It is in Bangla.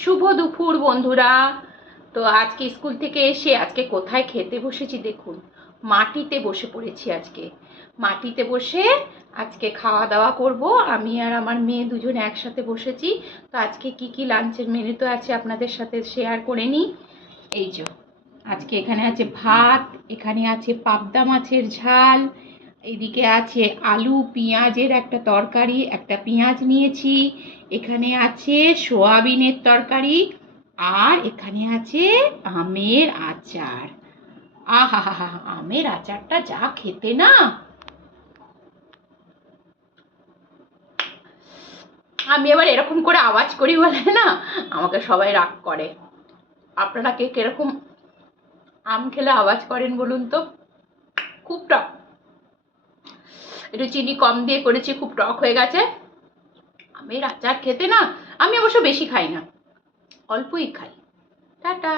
শুভ দুপুর বন্ধুরা। তো আজকে স্কুল থেকে এসে আজকে কোথায় খেতে বসেছি দেখুন, মাটিতে বসে পড়েছি। আজকে মাটিতে বসে আজকে খাওয়া দাওয়া করব। আমি আর আমার মেয়ে দুজনে একসাথে বসেছি। তো আজকে কি কি লাঞ্চের মেনুতে আছে আপনাদের সাথে শেয়ার করে নিই। এই যে আজকে এখানে আছে ভাত, এখানে আছে পাবদা মাছের ঝাল, এদিকে আছে আলু পেঁয়াজের একটা তরকারি, একটা পেঁয়াজ নিয়েছি, এখানে আছে সোয়াবিনের তরকারি, আর এখানে আছে আমের আচার। আহা হা হা, আমের আচারটা যা খেতে না। আমি এবার এরকম করে আওয়াজ করি বলে না আমাকে সবাই রাগ করে। আপনারা কে কিরকম আম খেলে আওয়াজ করেন বলুন তো? খুব টক, একটু চিনি কম দিয়ে করেছি, খুব টক হয়ে গেছে। আমের আচার খেতে না, আমি অবশ্য বেশি খাই না, অল্পই খাই। টাটা।